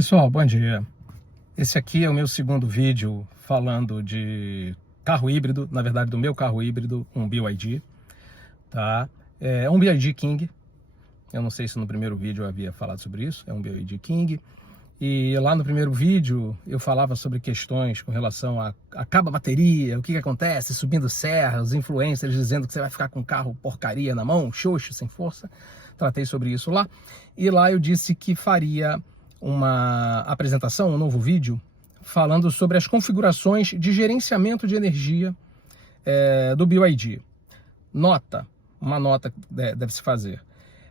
Pessoal, bom dia. Esse aqui é o meu segundo vídeo falando de carro híbrido, na verdade do meu carro híbrido, um BYD, tá? É um BYD King, eu não sei se no primeiro vídeo eu havia falado sobre isso, é um BYD King. E lá no primeiro vídeo eu falava sobre questões com relação a acaba a bateria, o que acontece subindo serra, os influencers dizendo que você vai ficar com um carro porcaria na mão, xoxo, sem força. Tratei sobre isso lá. E lá eu disse que faria uma apresentação, um novo vídeo, falando sobre as configurações de gerenciamento de energia do BYD. Uma nota que deve se fazer.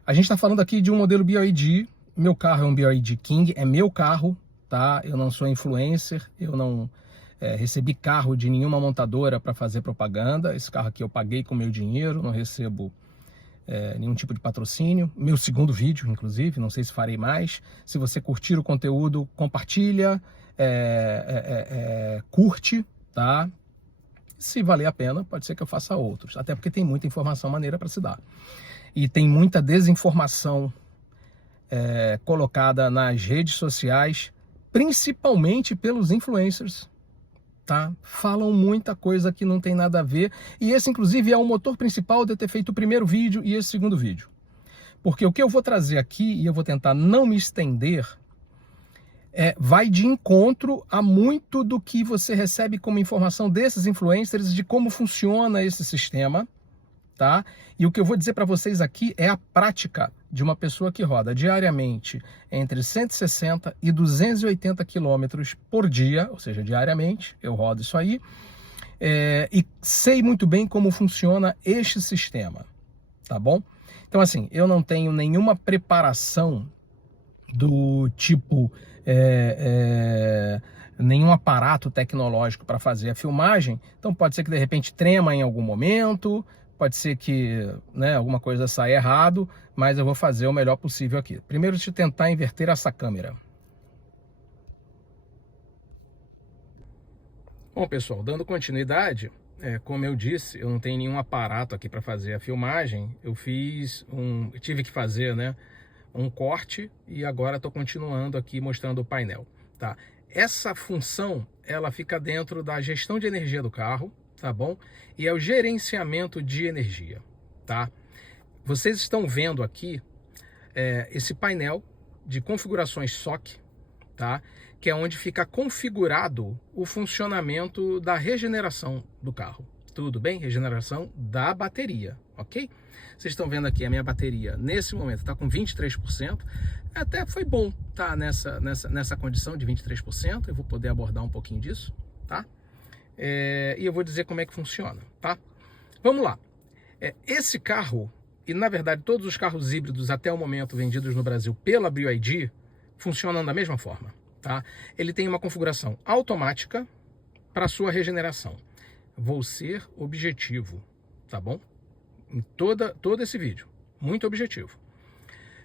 A gente está falando aqui de um modelo BYD. Meu carro é um BYD King, é meu carro, tá? Eu não sou influencer, eu não recebi carro de nenhuma montadora para fazer propaganda. Esse carro aqui eu paguei com meu dinheiro, não recebo nenhum tipo de patrocínio. Meu segundo vídeo, inclusive, não sei se farei mais. Se você curtir o conteúdo, compartilha, curte, tá? Se valer a pena, pode ser que eu faça outros, até porque tem muita informação maneira para se dar. E tem muita desinformação colocada nas redes sociais, principalmente pelos influencers, tá? Falam muita coisa que não tem nada a ver, e esse inclusive é o motor principal de eu ter feito o primeiro vídeo e esse segundo vídeo. Porque o que eu vou trazer aqui, e eu vou tentar não me estender, vai de encontro a muito do que você recebe como informação desses influencers, de como funciona esse sistema, tá? E o que eu vou dizer para vocês aqui é a prática de uma pessoa que roda diariamente entre 160 e 280 quilômetros por dia, ou seja, diariamente eu rodo isso aí, e sei muito bem como funciona este sistema, tá bom? Então assim, eu não tenho nenhuma preparação do tipo nenhum aparato tecnológico para fazer a filmagem, então pode ser que de repente trema em algum momento, pode ser que alguma coisa saia errado, mas eu vou fazer o melhor possível aqui. Primeiro, deixa eu tentar inverter essa câmera. Bom, pessoal, dando continuidade, como eu disse, eu não tenho nenhum aparato aqui para fazer a filmagem. Eu tive que fazer, um corte e agora estou continuando aqui mostrando o painel, tá? Essa função, ela fica dentro da gestão de energia do carro, tá bom? E é o gerenciamento de energia, tá? Vocês estão vendo aqui esse painel de configurações SOC, tá? Que é onde fica configurado o funcionamento da regeneração do carro. Tudo bem? Regeneração da bateria, ok? Vocês estão vendo aqui a minha bateria, nesse momento, está com 23%. Até foi bom estar nessa condição de 23%. Eu vou poder abordar um pouquinho disso, tá? E eu vou dizer como é que funciona, tá? Vamos lá. Esse carro, e na verdade todos os carros híbridos até o momento vendidos no Brasil pela BYD, funcionam da mesma forma, tá? Ele tem uma configuração automática para sua regeneração. Vou ser objetivo, tá bom? Em todo esse vídeo, muito objetivo.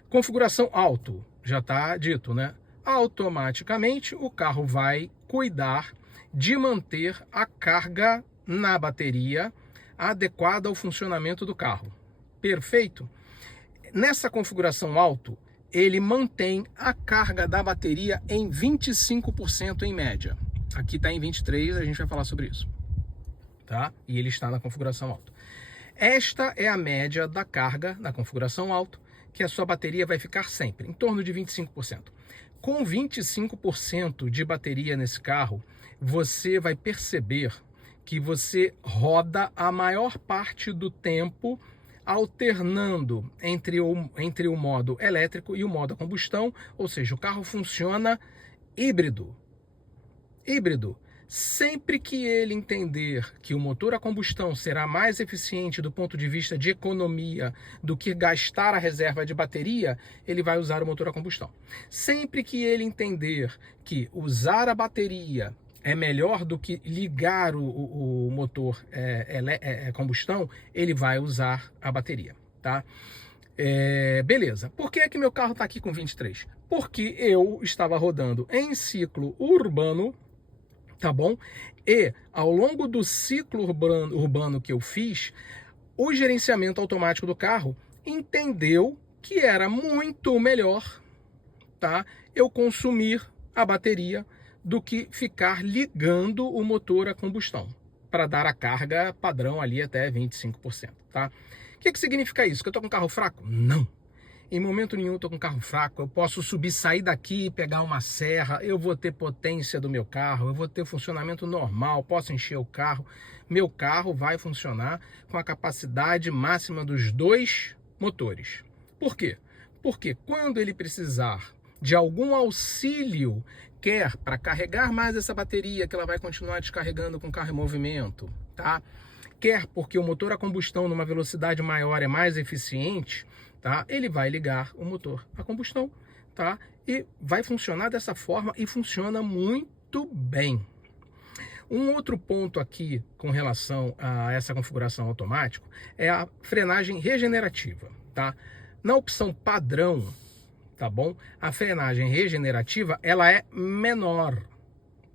Configuração auto, já está dito, Automaticamente o carro vai cuidar de manter a carga na bateria adequada ao funcionamento do carro. Perfeito? Nessa configuração auto, ele mantém a carga da bateria em 25% em média. Aqui está em 23%, a gente vai falar sobre isso, tá? E ele está na configuração auto. Esta é a média da carga na configuração auto, que a sua bateria vai ficar sempre em torno de 25%. Com 25% de bateria nesse carro, você vai perceber que você roda a maior parte do tempo alternando entre o modo elétrico e o modo a combustão, ou seja, o carro funciona híbrido. Sempre que ele entender que o motor a combustão será mais eficiente do ponto de vista de economia do que gastar a reserva de bateria, ele vai usar o motor a combustão. Sempre que ele entender que usar a bateria é melhor do que ligar o motor combustão, ele vai usar a bateria, tá? Beleza. Por que é que meu carro está aqui com 23? Porque eu estava rodando em ciclo urbano, tá bom? E ao longo do ciclo urbano que eu fiz, o gerenciamento automático do carro entendeu que era muito melhor, tá, eu consumir a bateria do que ficar ligando o motor a combustão para dar a carga padrão ali até 25%, tá? O que significa isso? Que eu estou com carro fraco? Não. Em momento nenhum estou com carro fraco, eu posso subir, sair daqui, pegar uma serra, eu vou ter potência do meu carro, eu vou ter funcionamento normal, posso encher o carro. Meu carro vai funcionar com a capacidade máxima dos 2 motores. Por quê? Porque quando ele precisar de algum auxílio, quer para carregar mais essa bateria, que ela vai continuar descarregando com o carro em movimento, tá? Quer porque o motor a combustão numa velocidade maior é mais eficiente, tá? Ele vai ligar o motor a combustão, tá? E vai funcionar dessa forma e funciona muito bem. Um outro ponto aqui com relação a essa configuração automática é a frenagem regenerativa, tá? Na opção padrão, tá bom? A frenagem regenerativa, ela é menor,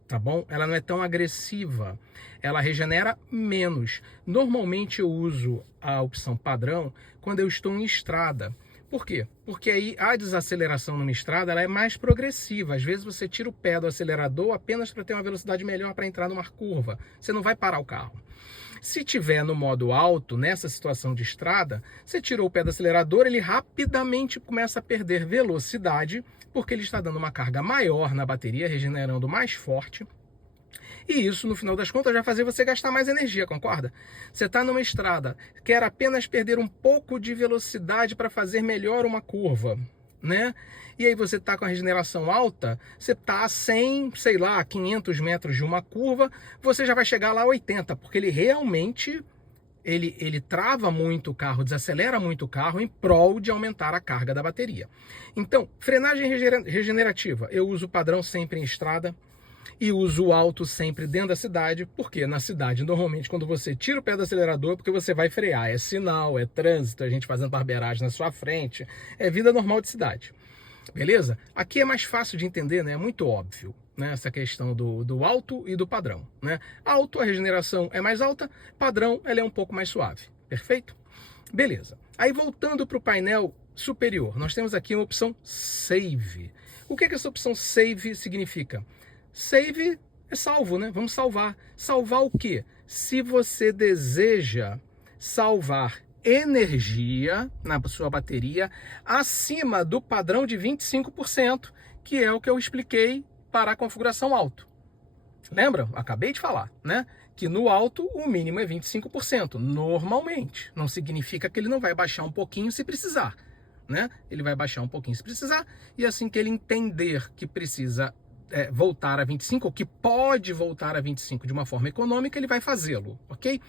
tá bom? Ela não é tão agressiva, ela regenera menos. Normalmente eu uso a opção padrão quando eu estou em estrada. Por quê? Porque aí a desaceleração numa estrada ela é mais progressiva. Às vezes você tira o pé do acelerador apenas para ter uma velocidade melhor para entrar numa curva. Você não vai parar o carro. Se tiver no modo alto, nessa situação de estrada, você tirou o pé do acelerador, ele rapidamente começa a perder velocidade, porque ele está dando uma carga maior na bateria, regenerando mais forte. E isso, no final das contas, vai fazer você gastar mais energia, concorda? Você está numa estrada, quer apenas perder um pouco de velocidade para fazer melhor uma curva, né? E aí você está com a regeneração alta, você está a 100, sei lá, 500 metros de uma curva, você já vai chegar lá a 80, porque ele realmente, ele trava muito o carro, desacelera muito o carro em prol de aumentar a carga da bateria. Então, frenagem regenerativa, eu uso o padrão sempre em estrada, e uso o alto sempre dentro da cidade, porque na cidade, normalmente, quando você tira o pé do acelerador, porque você vai frear, é sinal, é trânsito, a gente fazendo barbeiragem na sua frente, é vida normal de cidade, beleza? Aqui é mais fácil de entender, né? É muito óbvio, né? Essa questão do alto e do padrão, né? Alto, a regeneração é mais alta, padrão, ela é um pouco mais suave, perfeito? Beleza. Aí, voltando para o painel superior, nós temos aqui uma opção Save. O que essa opção Save significa? Save é salvo, né? Vamos salvar. Salvar o quê? Se você deseja salvar energia na sua bateria acima do padrão de 25%, que é o que eu expliquei para a configuração alto. Lembra? Acabei de falar, né? Que no alto o mínimo é 25%, normalmente. Não significa que ele não vai baixar um pouquinho se precisar, né? Ele vai baixar um pouquinho se precisar, e assim que ele entender que precisa voltar a 25, ou que pode voltar a 25 de uma forma econômica, ele vai fazê-lo, ok?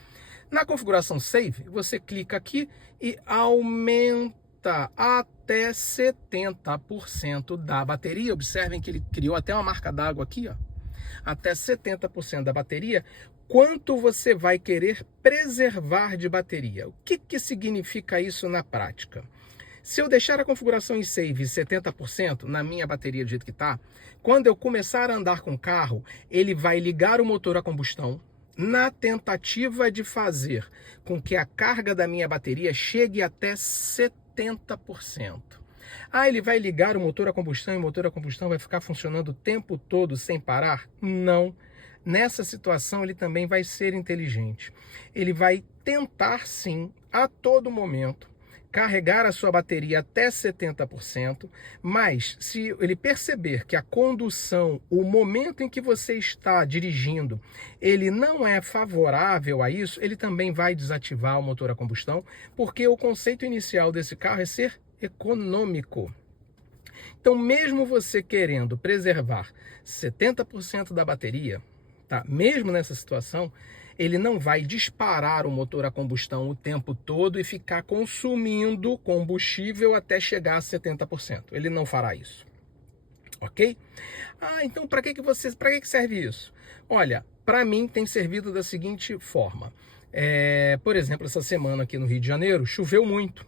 Na configuração Save, você clica aqui e aumenta até 70% da bateria. Observem que ele criou até uma marca d'água aqui, ó. Até 70% da bateria. Quanto você vai querer preservar de bateria? O que significa isso na prática? Se eu deixar a configuração em Save 70% na minha bateria do jeito que está, quando eu começar a andar com o carro, ele vai ligar o motor a combustão na tentativa de fazer com que a carga da minha bateria chegue até 70%. Ah, ele vai ligar o motor a combustão e o motor a combustão vai ficar funcionando o tempo todo sem parar? Não. Nessa situação, ele também vai ser inteligente. Ele vai tentar, sim, a todo momento, carregar a sua bateria até 70%, mas se ele perceber que a condução, o momento em que você está dirigindo, ele não é favorável a isso, ele também vai desativar o motor a combustão, porque o conceito inicial desse carro é ser econômico. Então, mesmo você querendo preservar 70% da bateria, tá? Mesmo nessa situação, ele não vai disparar o motor a combustão o tempo todo e ficar consumindo combustível até chegar a 70%. Ele não fará isso, ok? Ah, então para que serve isso? Olha, para mim tem servido da seguinte forma. Por exemplo, essa semana aqui no Rio de Janeiro choveu muito.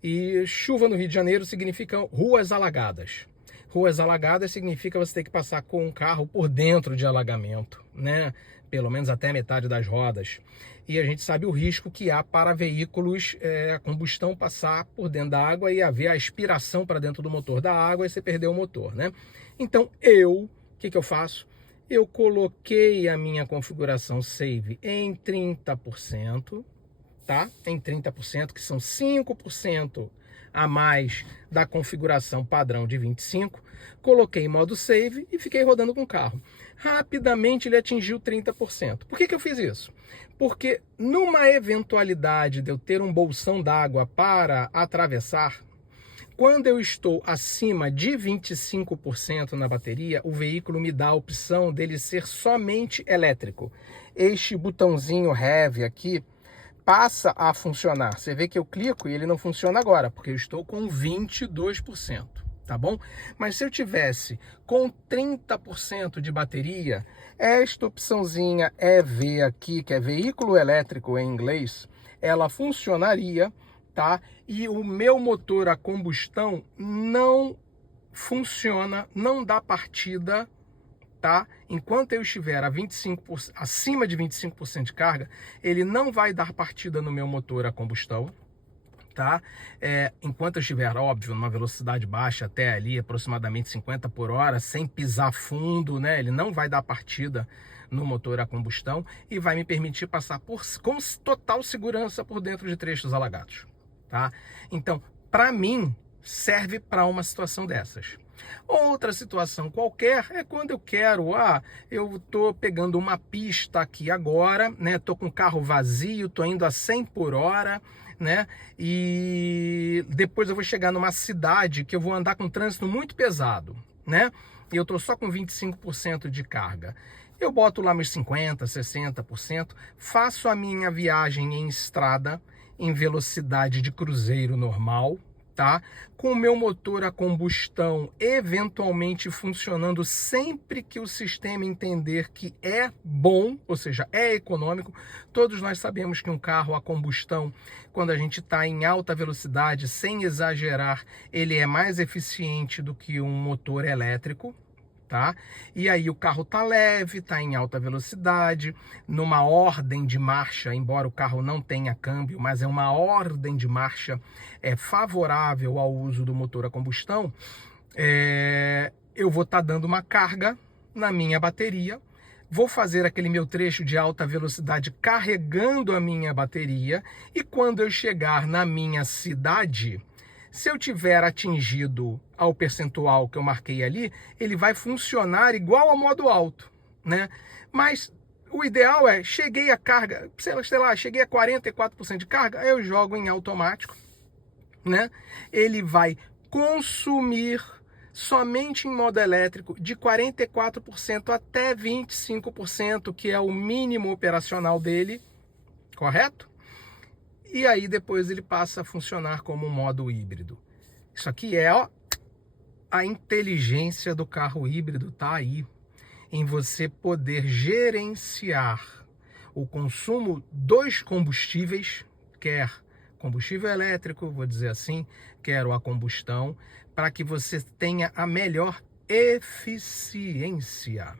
E chuva no Rio de Janeiro significa ruas alagadas. Ruas alagadas significa você ter que passar com um carro por dentro de alagamento, né? pelo menos até metade das rodas. E a gente sabe o risco que há para veículos a combustão passar por dentro da água e haver a aspiração para dentro do motor da água e você perder o motor, né? Então o que eu faço? Eu coloquei a minha configuração Save em 30%, tá? Em 30%, que são 5% a mais da configuração padrão de 25%. Coloquei em modo Save e fiquei rodando com o carro. Rapidamente ele atingiu 30%. Por que eu fiz isso? Porque numa eventualidade de eu ter um bolsão d'água para atravessar, quando eu estou acima de 25% na bateria, o veículo me dá a opção dele ser somente elétrico. Este botãozinho Heavy aqui passa a funcionar. Você vê que eu clico e ele não funciona agora, porque eu estou com 22%, tá bom? Mas se eu tivesse com 30% de bateria, esta opçãozinha EV aqui, que é veículo elétrico em inglês, ela funcionaria, tá? E o meu motor a combustão não funciona, não dá partida, tá? Enquanto eu estiver acima de 25% de carga, ele não vai dar partida no meu motor a combustão, tá? Enquanto eu estiver, óbvio, numa velocidade baixa, até ali aproximadamente 50 por hora, sem pisar fundo, né? Ele não vai dar partida no motor a combustão e vai me permitir passar com total segurança por dentro de trechos alagados, tá? Então, para mim, serve para uma situação dessas. Outra situação qualquer é quando eu quero, eu tô pegando uma pista aqui agora, né? Tô com o carro vazio, tô indo a 100 por hora, né? E depois eu vou chegar numa cidade que eu vou andar com trânsito muito pesado, né? E eu tô só com 25% de carga. Eu boto lá meus 50%, 60%, faço a minha viagem em estrada, em velocidade de cruzeiro normal, tá? Com o meu motor a combustão eventualmente funcionando sempre que o sistema entender que é bom, ou seja, é econômico. Todos nós sabemos que um carro a combustão, quando a gente está em alta velocidade, sem exagerar, ele é mais eficiente do que um motor elétrico. Tá? E aí o carro tá leve, tá em alta velocidade, numa ordem de marcha, embora o carro não tenha câmbio, mas é uma ordem de marcha favorável ao uso do motor a combustão, eu vou estar dando uma carga na minha bateria, vou fazer aquele meu trecho de alta velocidade carregando a minha bateria, e quando eu chegar na minha cidade, se eu tiver atingido ao percentual que eu marquei ali, ele vai funcionar igual ao modo alto, né? Mas o ideal é, cheguei a carga, sei lá, cheguei a 44% de carga, eu jogo em automático, né? Ele vai consumir somente em modo elétrico de 44% até 25%, que é o mínimo operacional dele, correto? E aí depois ele passa a funcionar como um modo híbrido. Isso aqui é a inteligência do carro híbrido, tá aí, em você poder gerenciar o consumo dos combustíveis, quer combustível elétrico, vou dizer assim, quer a combustão, para que você tenha a melhor eficiência,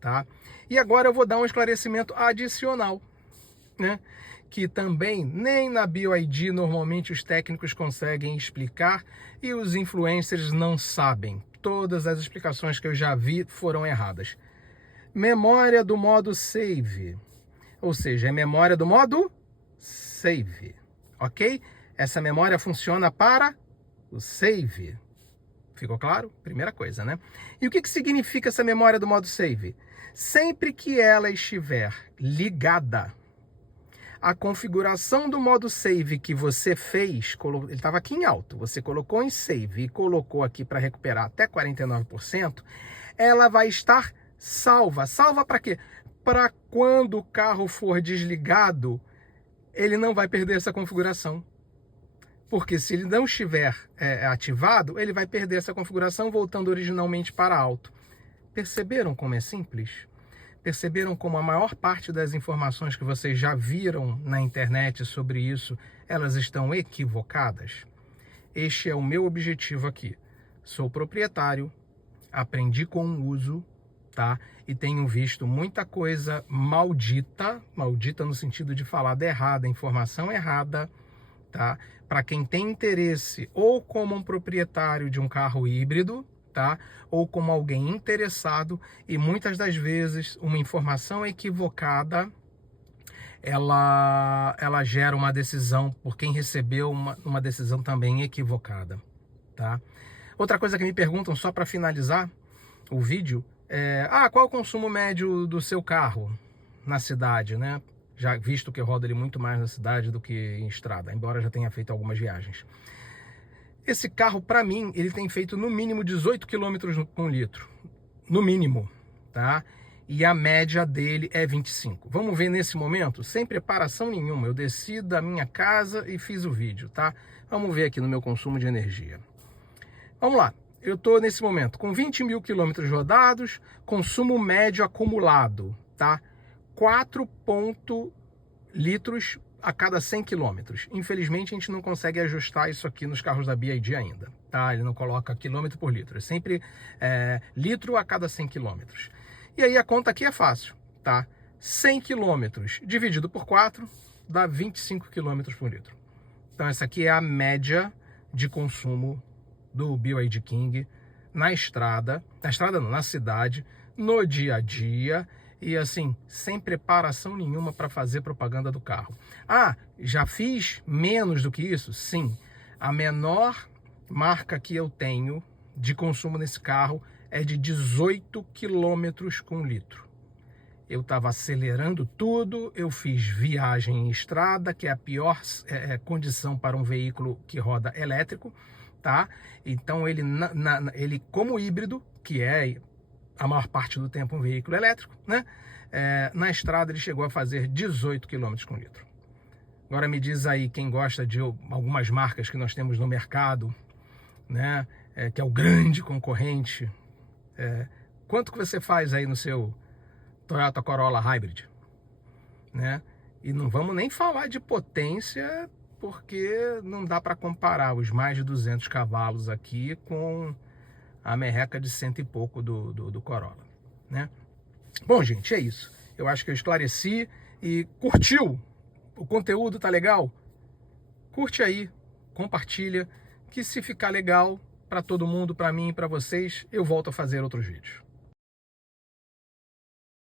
tá? E agora eu vou dar um esclarecimento adicional, né? Que também nem na BioID normalmente os técnicos conseguem explicar e os influencers não sabem. Todas as explicações que eu já vi foram erradas. Memória do modo Save, ou seja, é memória do modo Save, ok? Essa memória funciona para o Save. Ficou claro? Primeira coisa, né? E o que significa essa memória do modo Save? Sempre que ela estiver ligada, a configuração do modo Save que você fez, ele estava aqui em alto, você colocou em Save e colocou aqui para recuperar até 49%, ela vai estar salva. Salva para quê? Para quando o carro for desligado, ele não vai perder essa configuração. Porque se ele não estiver ativado, ele vai perder essa configuração voltando originalmente para alto. Perceberam como é simples? Perceberam como a maior parte das informações que vocês já viram na internet sobre isso, elas estão equivocadas? Este é o meu objetivo aqui. Sou proprietário, aprendi com o uso, tá? E tenho visto muita coisa maldita no sentido de falar errada, informação errada, tá? Para quem tem interesse ou como um proprietário de um carro híbrido, tá? Ou como alguém interessado, e muitas das vezes uma informação equivocada ela gera uma decisão por quem recebeu uma decisão também equivocada, tá? Outra coisa que me perguntam, só para finalizar o vídeo, qual é o consumo médio do seu carro na cidade, né? Já visto que eu rodo ele muito mais na cidade do que em estrada, embora já tenha feito algumas viagens. Esse carro, para mim, ele tem feito no mínimo 18 km com litro, no mínimo, tá? E a média dele é 25. Vamos ver nesse momento, sem preparação nenhuma. Eu desci da minha casa e fiz o vídeo, tá? Vamos ver aqui no meu consumo de energia. Vamos lá. Eu estou nesse momento com 20 mil quilômetros rodados, consumo médio acumulado, tá? 4 litros a cada 100 quilômetros. Infelizmente, a gente não consegue ajustar isso aqui nos carros da BYD ainda, tá? Ele não coloca quilômetro por litro, é sempre litro a cada 100 quilômetros. E aí a conta aqui é fácil, tá? 100 quilômetros dividido por 4 dá 25 quilômetros por litro. Então essa aqui é a média de consumo do BYD King na estrada, na cidade, no dia a dia, e assim, sem preparação nenhuma para fazer propaganda do carro. Já fiz menos do que isso? Sim. A menor marca que eu tenho de consumo nesse carro é de 18 quilômetros com litro. Eu estava acelerando tudo, eu fiz viagem em estrada, que é a pior condição para um veículo que roda elétrico, tá? Então ele como híbrido, que é a maior parte do tempo um veículo elétrico, né? Na estrada ele chegou a fazer 18 km com litro. Agora me diz aí quem gosta de algumas marcas que nós temos no mercado, né? Que é o grande concorrente. Quanto que você faz aí no seu Toyota Corolla Hybrid, né? E não vamos nem falar de potência, porque não dá para comparar os mais de 200 cavalos aqui com a merreca de 100 e pouco do Corolla, né? Bom, gente, é isso. Eu acho que eu esclareci. E curtiu? O conteúdo tá legal? Curte aí, compartilha, que se ficar legal para todo mundo, para mim e para vocês, eu volto a fazer outros vídeos.